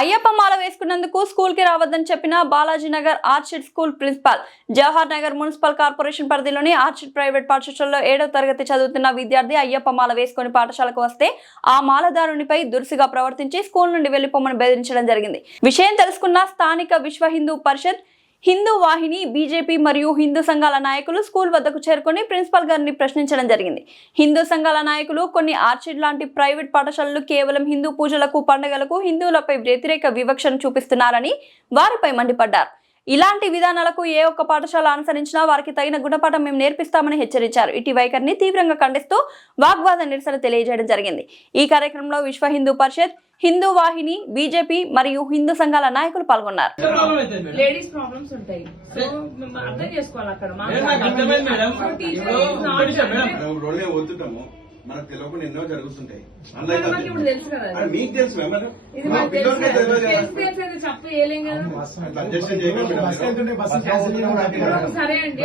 అయ్యప్ప మాల వేసుకున్నందుకు స్కూల్కి రావద్దని చెప్పిన Balaji Nagar orchid school principal Jawahar Nagar municipal corporation పరిధిలోని ఆర్చిడ్ ప్రైవేట్ పాఠశాలలో ఏడో తరగతి చదువుతున్న విద్యార్థి అయ్యప్ప మాల వేసుకుని పాఠశాలకు వస్తే ఆ మాలదారునిపై దురుసుగా ప్రవర్తించి స్కూల్ నుండి వెళ్ళిపోమని బెదిరించడం జరిగింది. విషయం తెలుసుకున్న స్థానిక విశ్వ హిందూ పరిషత్ హిందూ వాహిని బీజేపీ మరియు హిందూ సంఘాల నాయకులు స్కూల్ వద్దకు చేరుకొని ప్రిన్సిపల్ గారిని ప్రశ్నించడం జరిగింది. హిందూ సంఘాల నాయకులు కొన్ని ఆర్చిడ్ లాంటి ప్రైవేట్ పాఠశాలలు కేవలం హిందూ పూజలకు పండుగలకు హిందువులపై వ్యతిరేక వివక్షను చూపిస్తున్నారని వారిపై మండిపడ్డారు. ఇలాంటి విధానాలకు ఏ ఒక్క పాఠశాల అనుసరించినా వారికి తగిన గుణపాఠం మేము నేర్పిస్తామని హెచ్చరించారు. ఇటీ వైఖరిని తీవ్రంగా ఖండిస్తూ వాగ్వాద నిరసన తెలియజేయడం జరిగింది. ఈ కార్యక్రమంలో విశ్వ హిందూ పరిషత్ హిందూ వాహిని బీజేపీ మరియు హిందూ సంఘాల నాయకులు పాల్గొన్నారు. ప్రాబ్లం అవుతుంది మేడం. లేడీస్ ప్రాబ్లమ్స్ ఉంటాయి. సో మేము అర్థం చేసుకోవాలి అక్కడ. మనకు తెలియకుండా ఎన్నో జరుగుతుంటాయి. మాకు తెలుసు సరే అండి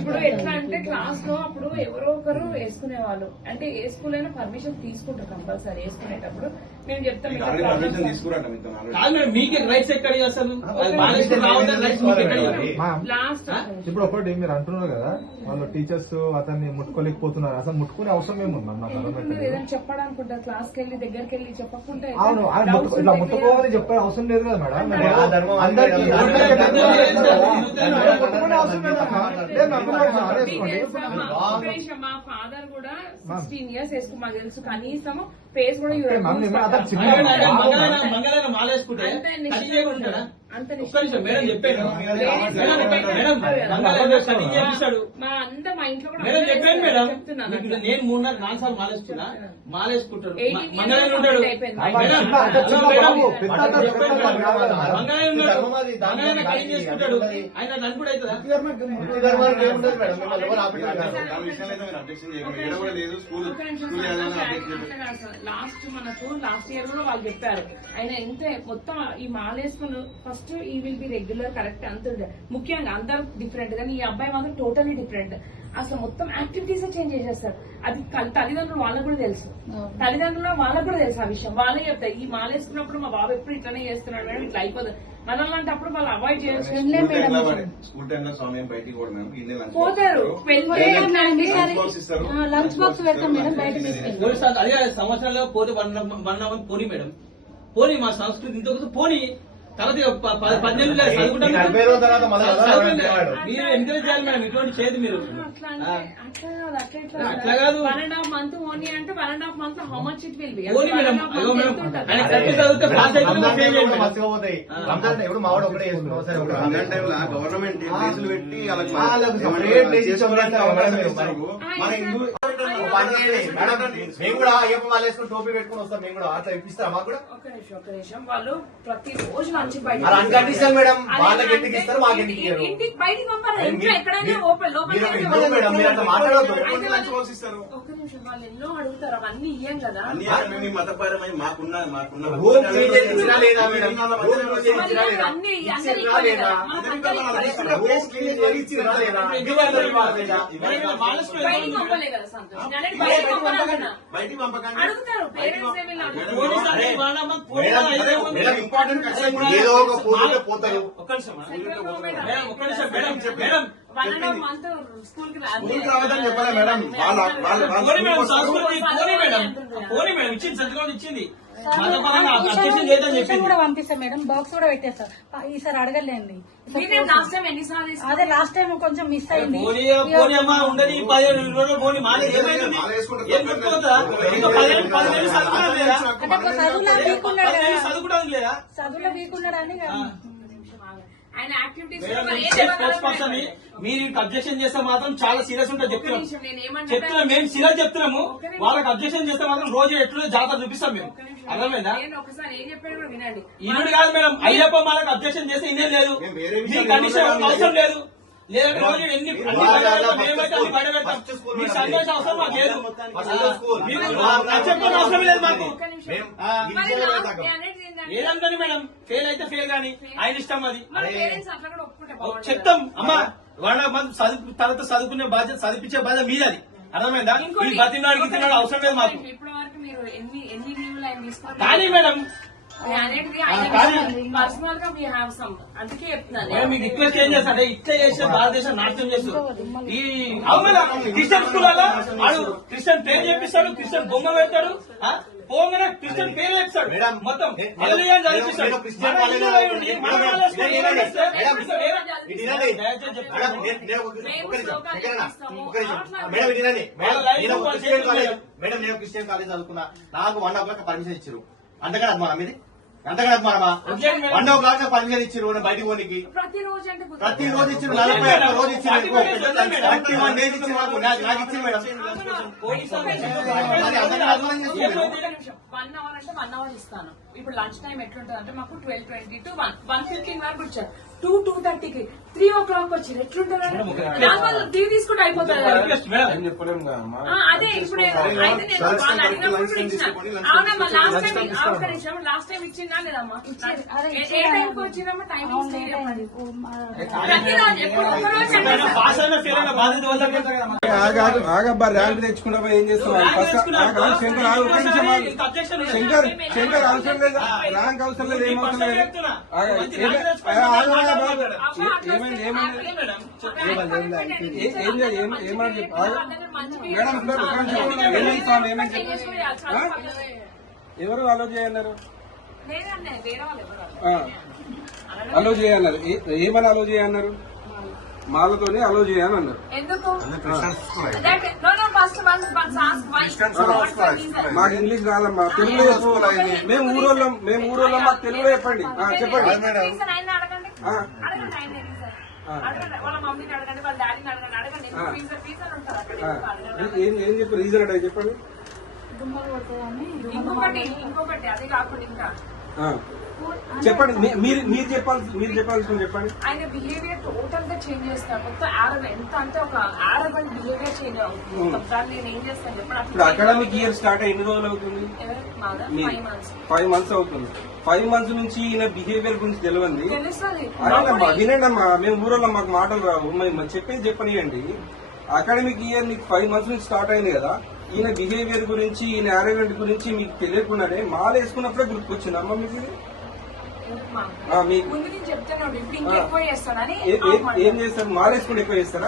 ఇప్పుడు ఎట్లా అంటే క్లాస్లో అప్పుడు ఎవరో ఒకరు వేసుకునే వాళ్ళు అంటే ఏ స్కూల్ అయినా పర్మిషన్ తీసుకుంటారు కంపల్సరీ వేసుకునేటప్పుడు. మేము చెప్తాం మీకు రైట్స్ ఎక్కడ అసలు ఇప్పుడు ఒకటి మీరు అంటున్నారు కదా వాళ్ళు టీచర్స్ అతన్ని ముట్టుకోలేకపోతున్నారు. అసలు ముట్టుకునే అవసరం ఏముంది నాకు అర్థం ఎందుకు ఏదైనా చెప్పడానుకుంటా క్లాస్కి వెళ్ళి దగ్గరికి వెళ్ళి చెప్పకుండా అవును ఇట్లా. ముట్టుకోవాలని చెప్పే అవసరం లేదు కదా మేడం అందరికీ మా ఫాదర్ కూడా సిక్స్టీన్ ఇయర్స్ వేసుకో మాకు తెలుసు. కనీసం ఫేస్ కూడా మంగళవారం మాలేసుకుంటే అంతే నేను మూడున్నర నాలుగు సార్లు మాలేసుకున్నా మాలేసుకుంటాడు ఉంటాడు ఉన్నాడు కటింగ్ చేసుకుంటాడు. ఆయన చేయకండి లాస్ట్ మనకు లాస్ట్ ఇయర్ కూడా వాళ్ళు చెప్పారు ఆయన ఎంత మొత్తం ఈ మాలేసుకుని ఫస్ట్ ఈ విల్ బి రెగ్యులర్ కరెక్ట్ అంత ముఖ్యంగా అందరు డిఫరెంట్ కానీ ఈ అబ్బాయి మాత్రం టోటల్లీ డిఫరెంట్ అసలు మొత్తం యాక్టివిటీస్ చేంజ్ చేసేస్తారు. అది తల్లిదండ్రులు వాళ్ళకు కూడా తెలుసు. తల్లిదండ్రులు వాళ్ళకు కూడా తెలుసు ఆ విషయం. వాళ్ళే చెప్తారు. ఈ మాలేసుకున్నప్పుడు మా బాబు ఎప్పుడు ఇట్లనే చేస్తున్నాడు మేడం ఇట్లా అయిపోతుంది మనల్ని అప్పుడు వాళ్ళు అవాయిడ్ లంచ్ పోతారు. లంచ్ బాక్స్ ఇస్తారు. లంచ్ బాక్స్ పెడతాం మేడం బయట అదే సంవత్సరాల్లో పోతే వన్ పోనీ మేడం. పోనీ మా సంస్కృతి ఇంకొక పోనీ తర్వాత ఇక ప- ప- పద్దెనిమిది లేదు, చదువుకుంటాం ఈ నలభై రోజుల తర్వాత మళ్ళా చదవాలి చదవండి. అంటున్నాడు. మీరు ఎంకరేజ్ చేయాలి మేడం ఇటువంటి చేయదు మీరు. అట్లా అంటే అట్లా కాదు, అట్లా ఇట్లా అట్లా కాదు. One and half month only అంటే one and half month how much it will be పోనీ మేడం అయ్యో మేడం ఆయన కరెక్ట్ చదివితే పాస్ అయితే రంజాన్ ఫెయిల్ టైంలో చేయండి మంచిగా పోతాయి రంజాన్ ఎప్పుడు మావాడు ఒకటే చేసుకున్నాం సరే గవర్నమెంట్ కేసులు పెట్టి. మన హిందూ పని చేయండి. మేడం మేము కూడా అయ్యప్ప వాళ్ళు వేసుకుని టోపీ పెట్టుకుని వస్తాం. మేము కూడా అట్లా ఇప్పిస్తారా మాకు కూడా? ఒక నిమిషం ఒక నిమిషం. వాళ్ళు ప్రతి రోజు అన్కండిషన్ మేడం అదే వాళ్ళకి ఎందుకు అంటే ఇస్తారు మాకు ఎందుకు ఇంటి- ఇయ్యరు. ఇంటికి బయటికి పంపారు అరే ఇంట్లో మీ- ఎక్కడైనా ఓపెన్ లోపల మీరు మేడం మీరు అట్లా మాట్లాడొద్దు. అయితే లంచ్ వాళ్ళు ఎన్నో అడుగుతారు అవన్నీ ఇయ్యం కదా. అన్ని మతపరమై మాకున్న మాకున్న అన్ని ఇంపార్టెంట్ పోతారు ఒక్క నిమిషం మేడం. ఒక్క నిమిషం మేడం మేడం ఇచ్చింది సంతకం ఇచ్చింది. కూడా పంపిస్తాం మేడం బాక్స్ కూడా పెట్టేస్తారు ఈసారి అడగలేండి. అదే లాస్ట్ టైం కొంచెం మిస్ అయింది. చదువులో వీకున్నాడు చదువులో వీకున్నాడు అని ఆయన యాక్టివిటీస్ మీరు అబ్జెక్షన్ చేస్తే మాత్రం చాలా సీరియస్ ఉంటుంది చెప్తున్నాం. చెప్తున్నాం మేము సీరియస్ చెప్తున్నాము. వాళ్ళకి అబ్జెక్షన్ చేస్తే మాత్రం రోజు ఎట్లా జాతర చూపిస్తాం మేము. అర్థమైందా? నేను ఒకసారి ఏం చెప్పాను కూడా వినండి. ఈనుడు కాదు మేడం అయ్యప్ప మాలకు అబ్జెక్షన్ చేస్తే ఇదే లేదు మీ కండిషన్ అవసరం లేదు. లేదంటే రోజు ఎన్ని. మీ సందేశం అవసరం మాకు లేదు. మీకు చెప్పిన అవసరం లేదు మాకు. మేడం? ఫెయిల్ అయితే ఫెయిల్ గానీ ఆయన ఇష్టం అది. చెప్తాం. అమ్మా వాళ్ళ తర్వాత చదువుకునే బాధ్యత చదివించే బాధ్యత మీదది. అర్థమైందా? గితినాడు అవసరం లేదు మాకు. కానీ మేడం పర్సనల్గా వీ హ్యావ్ సమ్ అందుకే చెప్తున్నాను నేను. మీకు రిక్వెస్ట్ ఏం చేస్తా అంటే ఇట్లా చేసే భారతదేశం నాశనం చేస్తారు ఈ అవునా? క్రిస్టియన్ స్కూల్ వాడు క్రిస్టియన్ పేరు చేపిస్తాడు క్రిస్టియన్ బొమ్మ పెడతాడు? పోగానే క్రిస్టియన్ పేరు చెప్తాడు. మేడం, మొత్తం మేడం, నేను క్రిస్టియన్ కాలేజ్ చదువుకున్నా. నాకు వన్ ఓ క్లాక్ పర్మిషన్ ఇచ్చారు. అంతకన్నా అది మన మీది? అంతకన్నా అది మనమా. వన్ ఓ క్లాక్ పర్మిషన్ ఇచ్చారు నేను బయటికి పోనీకి. ప్రతి రోజు అంటే కుదరదు. ప్రతి రోజు ఇచ్చిన నలభై ఒక్క రోజు ఇచ్చిన థర్టీ వన్ డేస్ ఇచ్చిన నాకు నాకు ఇచ్చిన మేడం. అది అందరినీ అధ్వానం చేస్తుంది మేడం. ఒక్క నిమిషం. వన్ అవర్ అంటే వన్ అవర్ ఇస్తాను. ఇప్పుడు లంచ్ టైం ఎట్లుంటుంది అంటే మాకు twelve twenty to one. One fifteen వరకు వచ్చారు. టూ టూ థర్టీకి. త్రీ ఓ క్లాక్ వచ్చారు ఎట్లుంటుంది దానివల్ల త్రీ తీసుకుంటే. ఆ, అదే ఇప్పుడు అయితే నేను వాళ్ళు అడిగినప్పుడు కూడా ఇచ్చిన. అవునమ్మా లాస్ట్ టైం లాస్ట్ ఇచ్చిందా లేదమ్మా ఏ- టైంకి టైమింగ్స్ ప్రతిరోజు ఎప్పుడు ఆగబ్బా ర్యాంక్ తెచ్చుకుంటా ఏం ఆగు, శంకర్. శంకర్ శంకర్ అవసరం లేదు? ర్యాంక్ అవసరం లేదు? ఏం అవసరం లేదు? ఎవరు అలో చేయన్నారు. అలో చేయన్నారు ఏ- ఏమని అలో చేయన్నారు మాలతోనే అలో చేయని అన్నారు? మాకు ఇంగ్లీష్ రాదమ్మా తెలుగులో చెప్పు మేము ఊరోళ్ళం మేము ఊరోళ్ళం మాకు తెలుగులో చెప్పండి చెప్పండి ఏం ఏం చెప్పు రీజన్ అంటే చెప్పండి. ఇంకొకటి ఇంకొకటి అది కాకుండా ఇంకా. చెప్పండి మీ- మీరు మీరు చెప్పాల్సి మీరు చెప్పాల్సింది చెప్పండి. ఆయన బిహేవియర్ టోటల్గా చేంజ్ చేస్తాను మొత్తం ఎంత అంటే ఒక బిహేవియర్ చేంజ్ అవుతుంది నేను ఏం చేస్తాను చెప్పండి. ఇప్పుడు అకాడమిక్ ఇయర్ స్టార్ట్ ఎన్ని రోజులు అవుతుంది? ఫైవ్ మంత్స్ అవుతుంది. ఫైవ్ మంత్స్ నుంచి ఈయన బిహేవియర్ గురించి అదేనమ్మా వినండమ్మా మేము ఊరోళ్ళం మాకు మాటలు రావు మేము చెప్పేది చెప్పనియండి. అకాడమిక్ ఇయర్ మీకు ఫైవ్ మంత్స్ నుంచి స్టార్ట్ అయింది కదా. ఈయన బిహేవియర్ గురించి ఈయన అరేంజ్మెంట్ గురించి మీకు తెలియకుండానే మాల వేసుకున్నప్పుడే గుర్తుకొచ్చింది. అమ్మ మీకు. ఏ- చేస్తారు? మాల వేసుకుంటే ఎక్కువ చేస్తారా?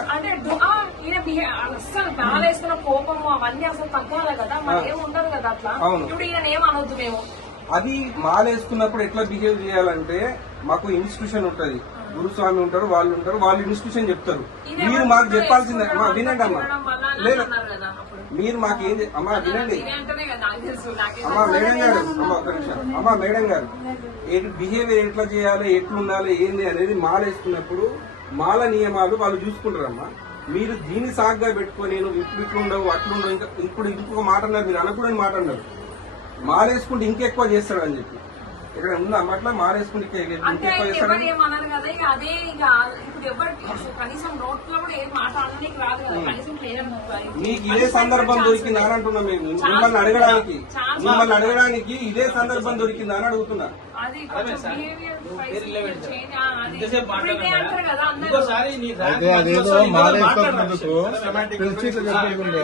కాలేసుకున్న కోపము అవన్నీ అసలు తగ్గాలి కదా. ఉండదు కదా అట్లా. ఇప్పుడు ఈయన ఏం అనొద్దు మేము. అది మాల వేసుకున్నప్పుడు ఎట్లా బిహేవ్ చేయాలంటే మాకు ఇన్స్టిట్యూషన్ ఉంటది. గురుస్వామి ఉంటారు వాళ్ళు ఉంటారు వాళ్ళు ఇన్స్టిట్యూషన్ చెప్తారు. మీరు మాకు చెప్పాల్సిందే. వినండి అమ్మా. లేదు. మీరు మాకు ఏం అమ్మా వినండి. అమ్మా మేడం గారు అమ్మా ఒక్క నిమిషం. అమ్మా మేడం గారు బిహేవియర్ ఎట్లా చేయాలి ఎట్లా ఉండాలి ఏంది అనేది మాల వేసుకున్నప్పుడు మాల నియమాలు వాళ్ళు చూసుకుంటారమ్మా. మీరు దీన్ని సాగ్గా పెట్టుకొని నువ్వు ఇప్పుడు ఇట్లా ఉండవు అట్లా ఉండవు ఇంకా ఇప్పుడు ఇంకొక మాట అన్నారు మీరు అనకూడని మాట అన్నారు. మాల వేసుకుంటే ఇంకెక్కువ చేస్తాడు అని చెప్పి. ఇక్కడ ఉందా? అమ్మ అట్లా మాల వేసుకుంటే ఇంకె- అంటే ఇంకెక్కువ ఆయన ఇప్పుడు ఎవరు అసలు కనీసం నోట్లో కూడా ఏం మాట అనడానికి రాదు కదా కనీసం మీకు ఇదే సందర్భం దొరికిందా అని అంటున్నా మేము. మిమ్మల్ని అడగడానికి మిమ్మల్ని అడగడానికి ఇదే సందర్భం దొరికిందా అని అడుగుతున్నా. అందరూ. అయితే అదేదో మాలేసుకోకముందుకు పిలిచి ఇట్లా చెప్పేయకుండా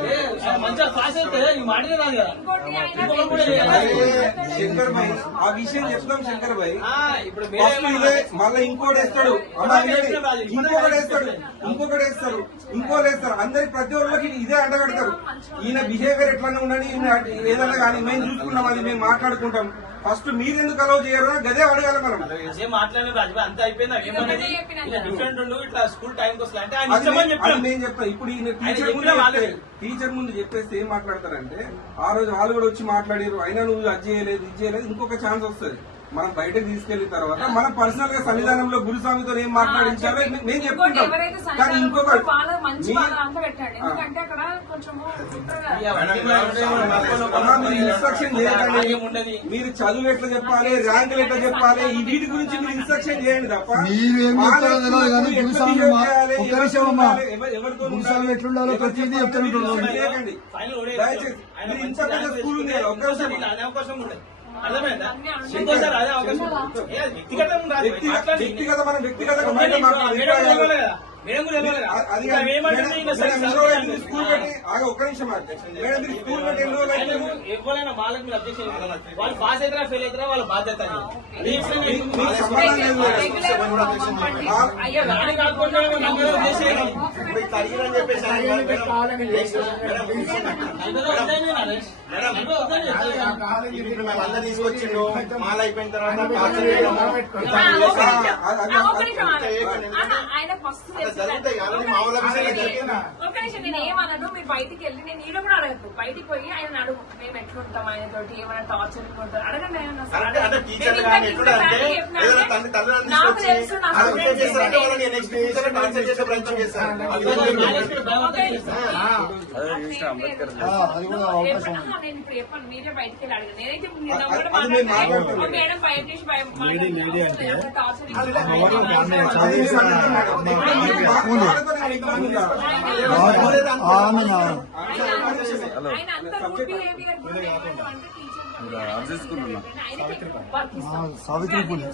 మంచిగా క్లాస్ అయితే ఈ మాటనే రాదు కదా ఇంకోటి ఆయన ఇంకొకరు కూడా అదే చేయాలి. శంకర్ భాయ్ ఆ విషయం చెప్తాం శంకర్ భాయ్ మళ్ళీ ఇంకోటి వేస్తాడు. ఇంకొకటి వేస్తాడు. ఇంకొకటి వేస్తారు. ఇంకోటి వేస్తారు. అందరికి ప్రతి ఒక్కరికి ఇదే అంటగడతారు ఈయన బిహేవియర్ ఎట్లనే ఉండని ఈయన ఏదన్నా కానీ మేము చూసుకున్నాం అది మేము మాట్లాడుకుంటాం. ఫస్ట్ మీరు ఎందుకు అలౌ చేయరు? గదే అడగాలి మనం. ఏం అంత అయిపోయింది. డిఫరెంట్ ఉండు ఇట్లా స్కూల్ అంటే ఇప్పుడు టీచర్ ముందు టీచర్ ముందు చెప్పేస్తే ఏం మాట్లాడతారంటే ఆ రోజు వాళ్ళు కూడా వచ్చి మాట్లాడారు అయినా నువ్వు అది చేయలేదు ఇది చేయలేదు ఇంకొక ఛాన్స్ వస్తుంది. మనం బయటకు తీసుకెళ్ళిన తర్వాత మనం పర్సనల్గా సన్నిధానంలో గురుస్వామితో ఏం మాట్లాడించాలో మే- మేము ఇంకోటి చెప్పుకుంటాం ఎవరైతే కానీ సన్నిధానం ఇంకొక ఉంటారో వాళ్ళ మంచి మీ- వాళ్ళ అంతా పెట్టండి ఎందుకంటే అక్కడ కొంచెము కుట్రగా అమ్మా, మీరు ఇన్స్ట్రక్షన్ చేయకండి. మీరు చదువు ఎట్లా చెప్పాలి ర్యాంకులు ఎట్లా చెప్పాలి ఈ వీటి గురించి మీరు ఇన్స్ట్రక్షన్ చేయండి తప్ప గురుస్వామి ఎట్లుండాలో ప్రతిదీ దయచేసి మీరు స్కూల్ ఉంది అవకాశం అర్థమైందా? ఇంకోసారి అదే అవకాశం. వ్యక్తిగతం వ్యక్తిగత మనం వ్యక్తిగతంగా ఎవరైనా వాళ్ళకి మీరు వాళ్ళు పాస్ అవుతారా ఫెయిల్ అవుతారా వాళ్ళ బాధ్యత రాని కాకుండా తీసుకొచ్చిండు మాల అయిపోయిన తర్వాత ఆయన ఫస్ట్ ఒక నేను ఏమన్నాను మీరు బయటికి వెళ్ళి నేను ఈడ కూడా అడగద్దు బయటికి పోయి ఆయన అడుగు. మేము ఎట్లుంటాం ఆయన తోటి ఏమైనా టార్చర్ ఉంటారు అడగండి నాకు తెలుసు నా నేను ఇప్పుడు చెప్పాను. మీరే బయటికి అడగండి. నేనైతే స్కూలు. హలో. సావిత్రి పూలే.